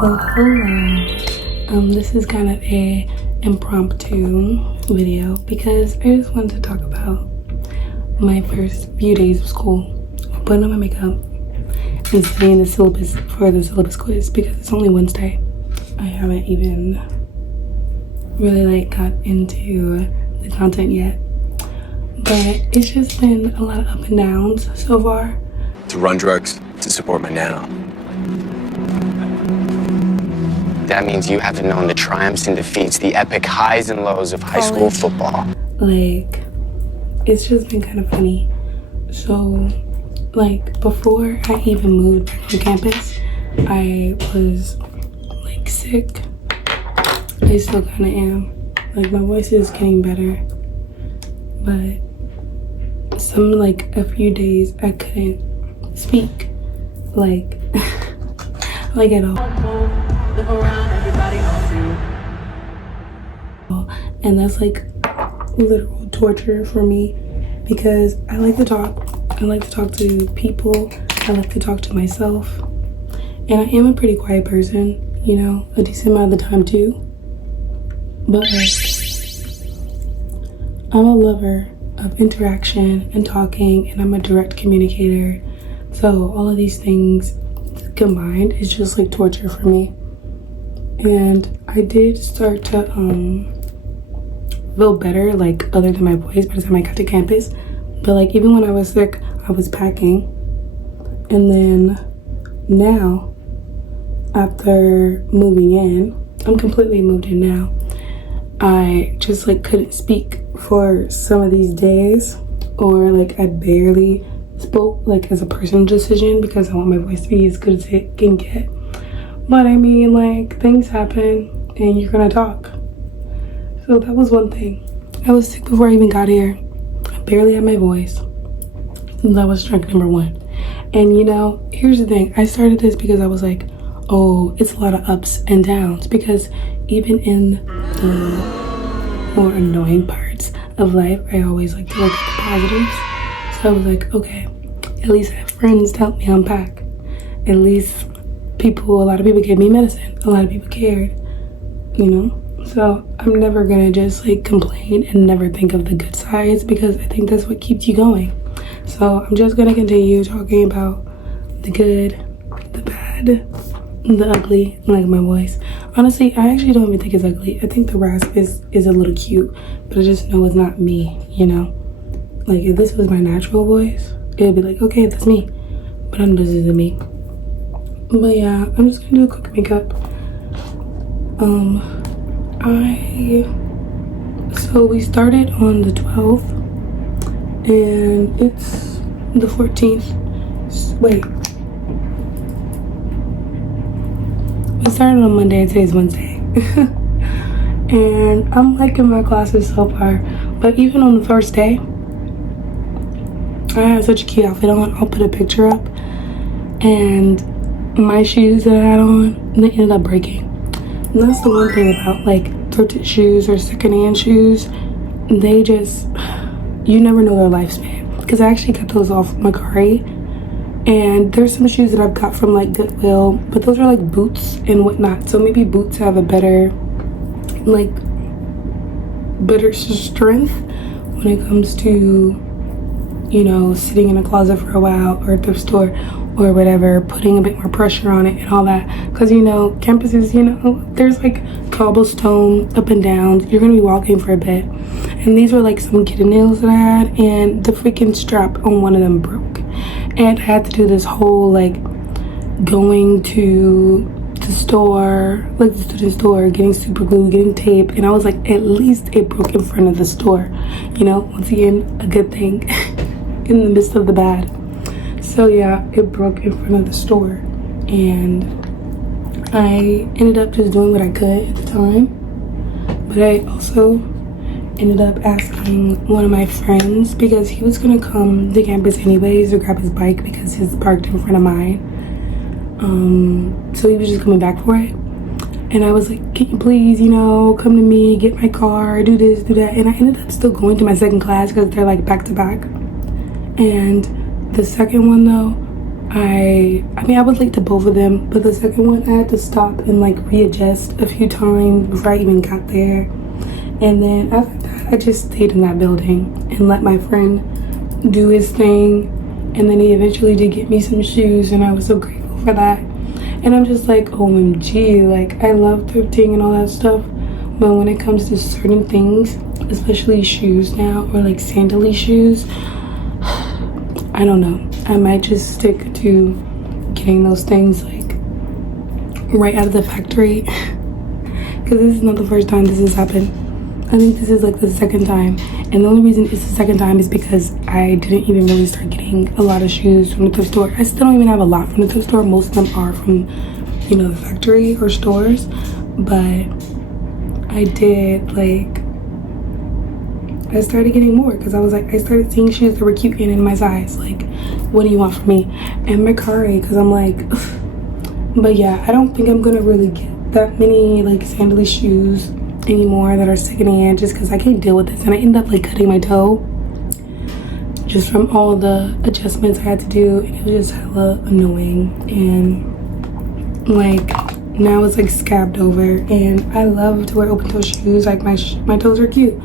Well, hello. This is kind of a impromptu video because I just wanted to talk about my first few days of school. I'm putting on my makeup and studying the syllabus for the syllabus quiz because it's only Wednesday. I haven't even really got into the content yet, but it's just been a lot of up and downs so far. To run drugs to support my nano. That means you haven't known the triumphs and defeats, the epic highs and lows of high school football. It's just been kind of funny. So, before I even moved back on campus, I was, sick. I still kind of am. My voice is getting better. But a few days, I couldn't speak. At all. And that's literal torture for me because I like to talk. I like to talk to people. I like to talk to myself. And I am a pretty quiet person, a decent amount of the time too. But I'm a lover of interaction and talking, and I'm a direct communicator. So all of these things combined is just torture for me. And I did start to feel better, other than my voice, by the time I got to campus. But even when I was sick, I was packing. And then now, after moving in, I'm completely moved in now. I just couldn't speak for some of these days, or I barely spoke as a personal decision because I want my voice to be as good as it can get. But I mean, things happen and you're gonna talk. So that was one thing. I was sick before I even got here. I barely had my voice. That was strike number one. And here's the thing. I started this because I was oh, it's a lot of ups and downs. Because even in the more annoying parts of life, I always like to look at the positives. So I was okay, at least I have friends to help me unpack. At least a lot of people gave me medicine. A lot of people cared, So I'm never gonna just complain and never think of the good sides because I think that's what keeps you going. So I'm just gonna continue talking about the good, the bad, the ugly, my voice. Honestly, I actually don't even think it's ugly. I think the rasp is a little cute, but I just know it's not me, if this was my natural voice, it would be okay, that's me. But I know this isn't me. But yeah, I'm just gonna do a quick makeup. So we started on the 12th and it's the 14th. Wait. We started on Monday and today's Wednesday. And I'm liking my classes so far. But even on the first day, I had such a cute outfit on. I'll put a picture up. And my shoes that I had on, they ended up breaking. And that's the one thing about thrifted shoes or secondhand shoes. They just, you never know their lifespan. Because I actually got those off Macari. And there's some shoes that I've got from Goodwill, but those are boots and whatnot. So maybe boots have a better strength when it comes to, sitting in a closet for a while or a thrift store or whatever, putting a bit more pressure on it and all that. Because, campuses, there's cobblestone up and down. You're going to be walking for a bit. And these were some kitten nails that I had, and the freaking strap on one of them broke. And I had to do this whole going to the store, the student store, getting super glue, getting tape, and I was at least it broke in front of the store. Once again, a good thing in the midst of the bad. So yeah, it broke in front of the store, and I ended up just doing what I could at the time. But I also ended up asking one of my friends, because he was gonna come to campus anyways to grab his bike because his parked in front of mine. So he was just coming back for it. And I was can you please, come to me, get my car, do this, do that. And I ended up still going to my second class because they're back to back. And the second one though, I mean, I was late to both of them, but the second one I had to stop and like readjust a few times before I even got there. And then after that, I just stayed in that building and let my friend do his thing. And then he eventually did get me some shoes, and I was so grateful for that. And I'm just like, OMG, like I love thrifting and all that stuff, but when it comes to certain things, especially shoes now, or like sandally shoes, I don't know. I might just stick to getting those things like right out of the factory, because this is not the first time this has happened. I think this is like the second time, and the only reason it's the second time is because I didn't even really start getting a lot of shoes from the thrift store. I still don't even have a lot from the thrift store. Most of them are from, you know, the factory or stores, but I did like, I started getting more because I was like, I started seeing shoes that were cute and in my size. Like, what do you want from me? And Mercari, because I'm like, ugh. But yeah, I don't think I'm gonna really get that many like sandally shoes anymore that are secondhand, just because I can't deal with this. And I end up like cutting my toe just from all the adjustments I had to do, and it was just hella annoying. And like now it's like scabbed over, and I love to wear open toe shoes. Like my toes are cute.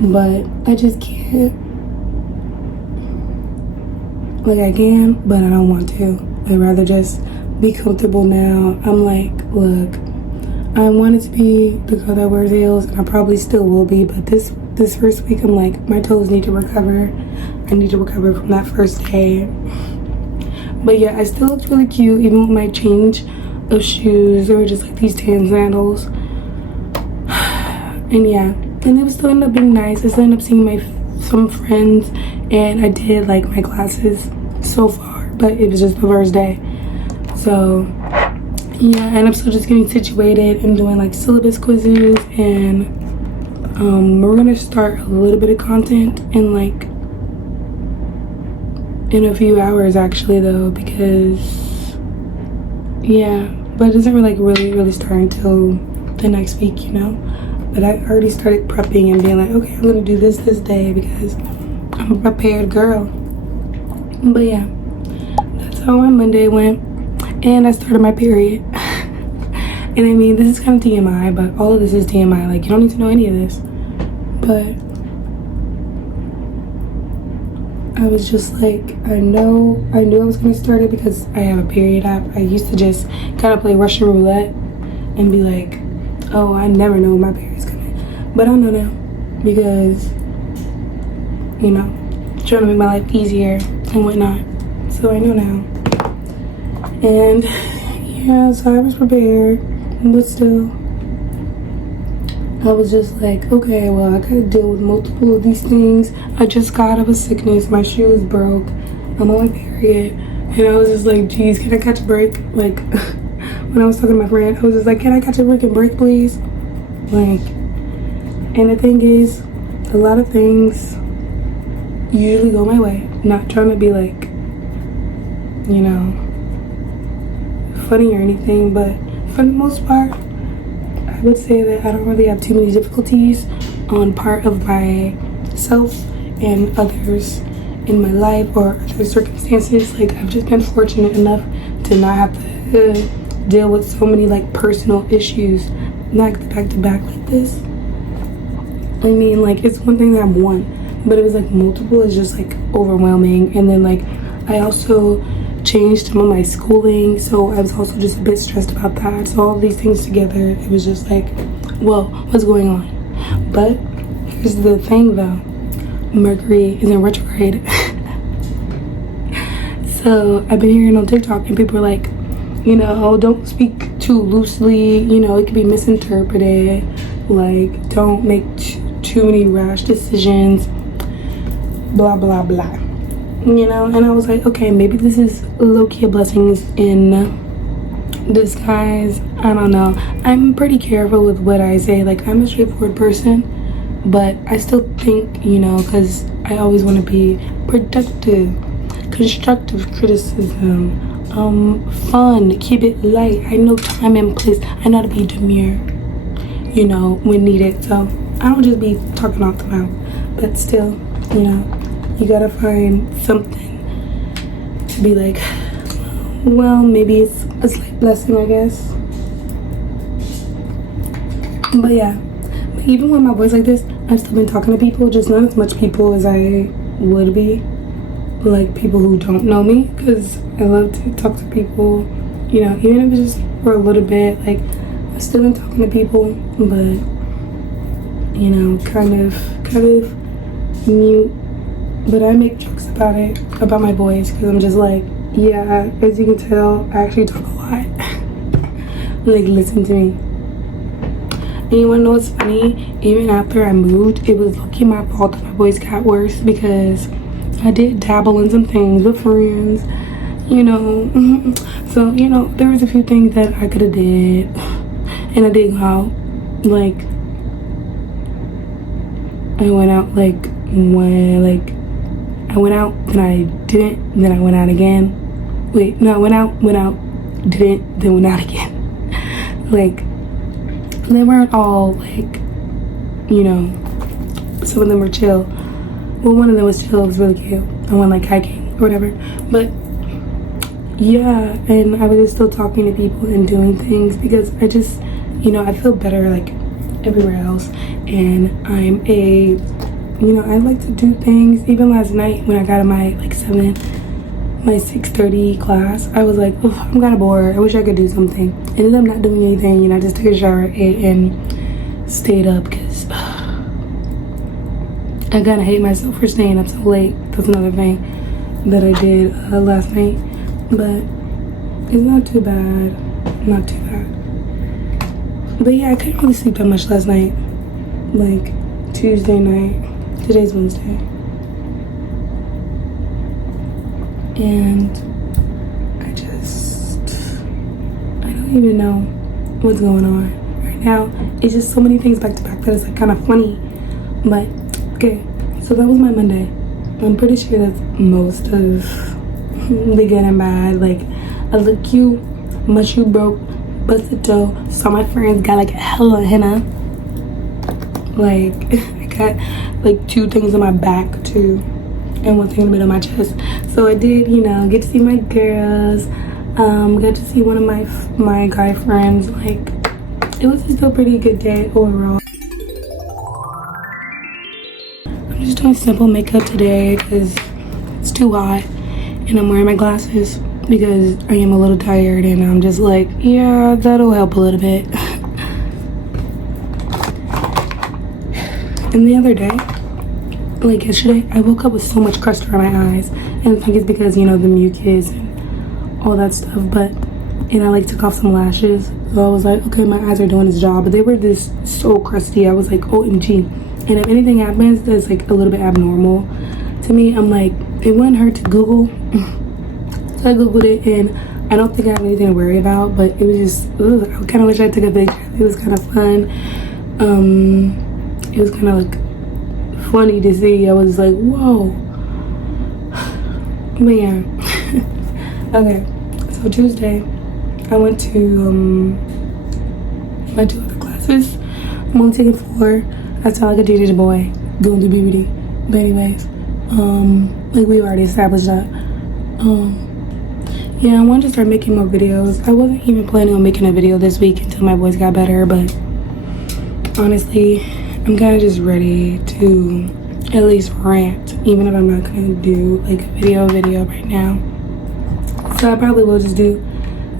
But I just can't. Like I can, but I don't want to. I'd rather just be comfortable now. I'm like, look, I wanted to be the girl that wears heels, and I probably still will be, but this first week I'm like, my toes need to recover. I need to recover from that first day. But yeah, I still looked really cute even with my change of shoes. They were just like these tan sandals. And yeah, and it would still end up being nice. I still ended up seeing some friends, and I did like my classes so far, but it was just the first day. So yeah, and I'm still just getting situated and doing like syllabus quizzes, and we're gonna start a little bit of content in like in a few hours actually though, because yeah, but it doesn't really start until the next week, you know. But I already started prepping and being like, okay, I'm gonna do this day because I'm a prepared girl. But yeah, that's how my Monday went, and I started my period. And I mean, this is kind of TMI, but all of this is TMI. Like, you don't need to know any of this. But I was just like, I knew I was gonna start it because I have a period app. I used to just kind of play Russian roulette and be like, oh, I never know when my period's coming. But I know now because, you know, trying to make my life easier and whatnot. So I know now. And yeah, so I was prepared, but still, I was just like, okay, well, I gotta deal with multiple of these things. I just got out of a sickness. My shoe is broke. I'm on my period. And I was just like, geez, can I catch a break? Like, when I was talking to my friend, I was just like, can I catch a freaking break, please? Like, and the thing is, a lot of things usually go my way. Not trying to be like, you know, funny or anything, but for the most part, I would say that I don't really have too many difficulties on part of myself and others in my life or other circumstances. Like, I've just been fortunate enough to not have to deal with so many like personal issues back to back like this. I mean, like, it's one thing to have one, but it was like multiple is just like overwhelming. And then like I also changed some of my schooling, so I was also just a bit stressed about that. So all these things together, it was just like, whoa, what's going on? But here's the thing though, Mercury is in retrograde. So I've been hearing on TikTok and people are like, you know, don't speak too loosely, you know, it could be misinterpreted, like don't make too many rash decisions, blah blah blah, you know. And I was like, okay, maybe this is low-key blessings in disguise. I don't know. I'm pretty careful with what I say. Like, I'm a straightforward person, but I still think, you know, because I always want to be productive, constructive criticism, fun, keep it light. I know time and place. I know how to be demure, you know, when needed. So I don't just be talking off the mouth, but still, you know, you gotta find something to be like, well, maybe it's a slight blessing, I guess. But yeah, but even with my voice like this, I've still been talking to people, just not as much people as I would be, like people who don't know me, because I love to talk to people, you know, even if it's just for a little bit. Like, I've still been talking to people, but you know, kind of mute. But I make jokes about it, about my voice, because I'm just like, yeah, as you can tell, I actually talk a lot. Like, listen to me. And you wanna know what's funny? Even after I moved, it was lucky my fault that my voice got worse, because I did dabble in some things with friends, you know. So, you know, there was a few things that I could have did, and I did go out. Like, I went out I went out, then I didn't, then I went out again. Wait, no, I went out, didn't, then went out again. Like, they weren't all like, you know, some of them were chill. Well, one of them was chill, it was really cute. I went like hiking or whatever. But yeah, and I was just still talking to people and doing things, because I just, you know, I feel better like everywhere else. And I'm a, you know, I like to do things. Even last night when I got in my like 6:30 class, I was like, oh, I'm kind of bored. I wish I could do something. Ended up not doing anything, you know, I just took a shower, ate, and stayed up, because I kind of hate myself for staying up so late. That's another thing that I did last night. But it's not too bad. Not too bad. But yeah, I couldn't really sleep that much last night. Like, Tuesday night. Today's Wednesday. And I don't even know what's going on right now. It's just so many things back to back that it's like kind of funny. But okay, so that was my Monday. I'm pretty sure that's most of the good and bad. Like, I look cute, my shoe broke, busted toe, saw my friends, got like hella henna. Like, I got like 2 things on my back too, and 1 thing in the middle of my chest. So I did, you know, get to see my girls. Got to see one of my guy friends. Like, it was just a pretty good day overall. I'm just doing simple makeup today because it's too hot, and I'm wearing my glasses because I am a little tired, and I'm just like, yeah, that'll help a little bit. And the other day, like yesterday, I woke up with so much crust around my eyes, and I think it's because, you know, the mucus and all that stuff. But, and I like took off some lashes, so I was like, okay, my eyes are doing its job. But they were just so crusty. I was like, OMG. And if anything happens that's like a little bit abnormal to me, I'm like, it wouldn't hurt to Google. So I Googled it, and I don't think I have anything to worry about, but it was just, I kind of wish I took a picture. It was kind of fun. It was kind of like funny to see. I was like, whoa. But yeah. Okay, so Tuesday I went to my 2 other classes. I'm only taking 4. I sound like a teenage boy going to puberty. But anyways, like we already established that. Yeah, I wanted to start making more videos. I wasn't even planning on making a video this week until my voice got better, but honestly, I'm kind of just ready to at least rant, even if I'm not gonna do like a video right now. So I probably will just do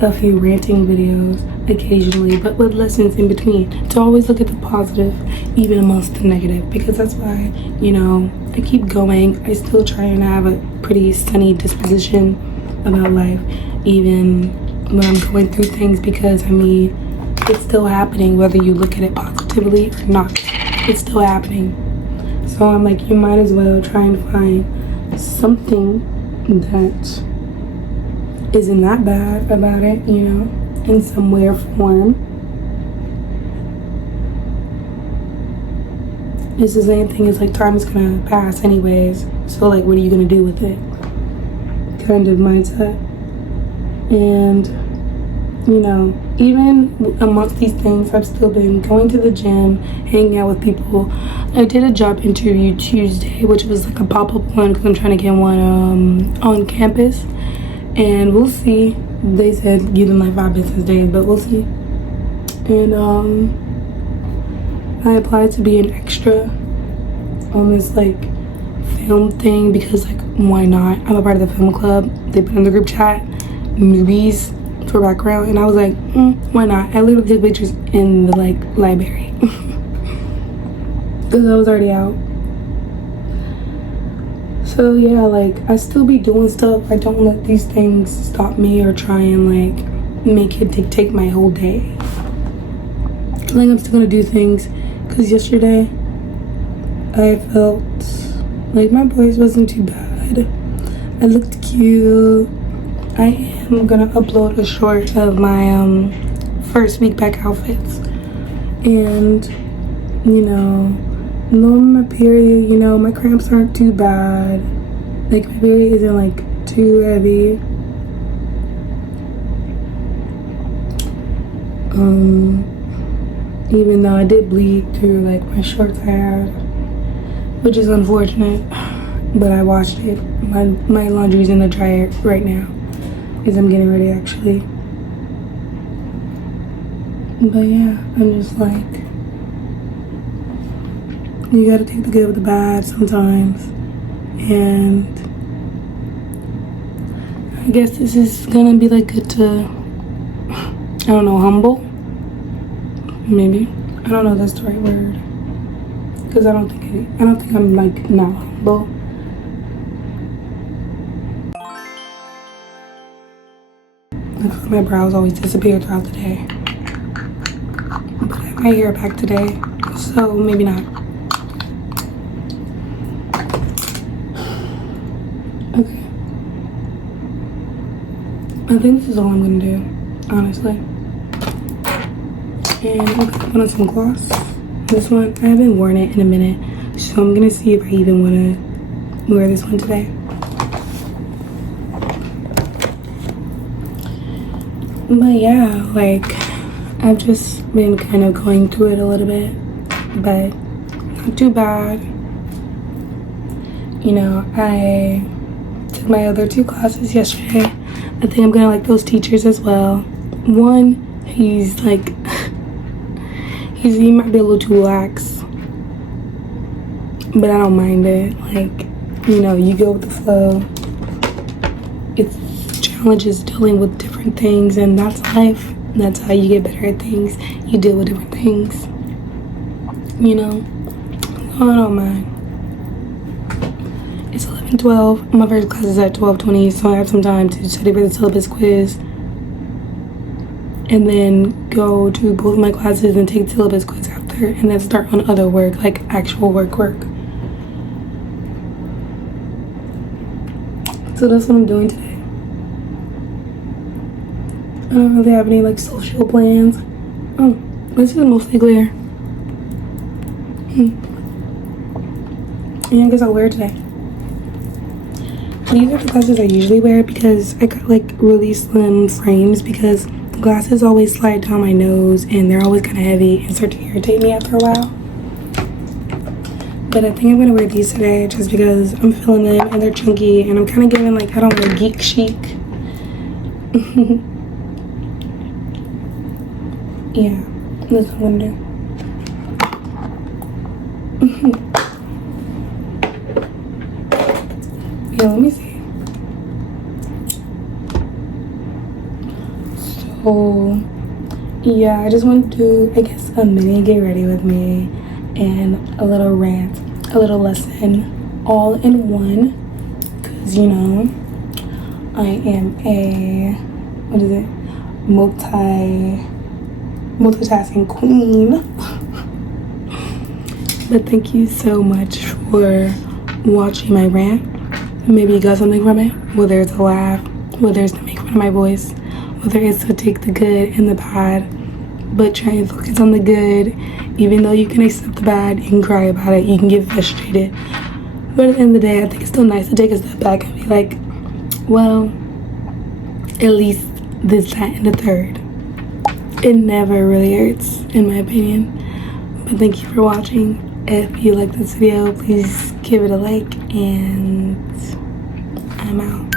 a few ranting videos occasionally, but with lessons in between, to always look at the positive even amongst the negative, because that's why, you know, I keep going. I still try and have a pretty sunny disposition about life, even when I'm going through things, because I mean, it's still happening whether you look at it positively or not. It's still happening. So I'm like, you might as well try and find something that isn't that bad about it, you know, in some way or form. It's the same thing as like, time is gonna pass anyways, so like, what are you gonna do with it kind of mindset. And you know, even amongst these things, I've still been going to the gym, hanging out with people. I did a job interview Tuesday, which was like a pop-up one because I'm trying to get one on campus. and we'll see. They said give them like 5 business days, but we'll see. And I applied to be an extra on this like film thing because like why not? I'm a part of the film club. They put in the group chat newbies for background, and I was like, why not? I literally took pictures in the like library because I was already out. So yeah, like I still be doing stuff. I don't let these things stop me or try and like make it dictate my whole day. Like I'm still gonna do things because yesterday I felt like my voice wasn't too bad. I looked cute. I am gonna upload a short of my first week back outfits, and you know, on my period, you know, my cramps aren't too bad. Like my period isn't like too heavy. Even though I did bleed through like my shorts I had, which is unfortunate, but I washed it. My laundry's in the dryer right now as I'm getting ready actually. But yeah, I'm just like, you gotta take the good with the bad sometimes. And I guess this is gonna be like good to, I don't know, humble? Maybe. I don't know if that's the right word. Because I don't think I'm like not humble. My brows always disappear throughout the day. But I have my hair back today, so maybe not. Okay. I think this is all I'm gonna do, honestly. And I'm gonna put on some gloss. This one, I haven't worn it in a minute, so I'm gonna see if I even wanna wear this one today. But yeah, like, I've just been kind of going through it a little bit, but not too bad. You know, I took my other 2 classes yesterday. I think I'm gonna like those teachers as well. One, he's like, he might be a little too lax, but I don't mind it. Like, you know, you go with the flow. It's challenges dealing with different things, and that's life. That's how you get better at things. You deal with different things, you know. So I don't mind. It's 11:12. My first class is at 12:20, so I have some time to study for the syllabus quiz, and then go to both of my classes and take the syllabus quiz after, and then start on other work, like actual work. So that's what I'm doing today. I don't really have any like social plans. Oh, this is mostly clear. Yeah, I guess I'll wear it today. These are the glasses I usually wear because I got like really slim frames because glasses always slide down my nose and they're always kind of heavy and start to irritate me after a while. But I think I'm gonna wear these today just because I'm feeling them and they're chunky and I'm kind of giving like, I don't know, geek chic. Yeah, that's what I'm gonna do. Yeah, let me see. So, yeah, I just want to do, I guess, a mini get ready with me and a little rant, a little lesson, all in one. Because, you know, I am a, what is it, multitasking queen. But thank you so much for watching my rant. Maybe you got something from it, whether it's a laugh, whether it's to make fun of my voice, whether it's to take the good and the bad, but try and focus on the good. Even though you can accept the bad, you can cry about it, you can get frustrated, but at the end of the day, I think it's still nice to take a step back and be like, well, at least this, that, and the third. It never really hurts, in my opinion. But thank you for watching. If you like this video, please give it a like, and I'm out.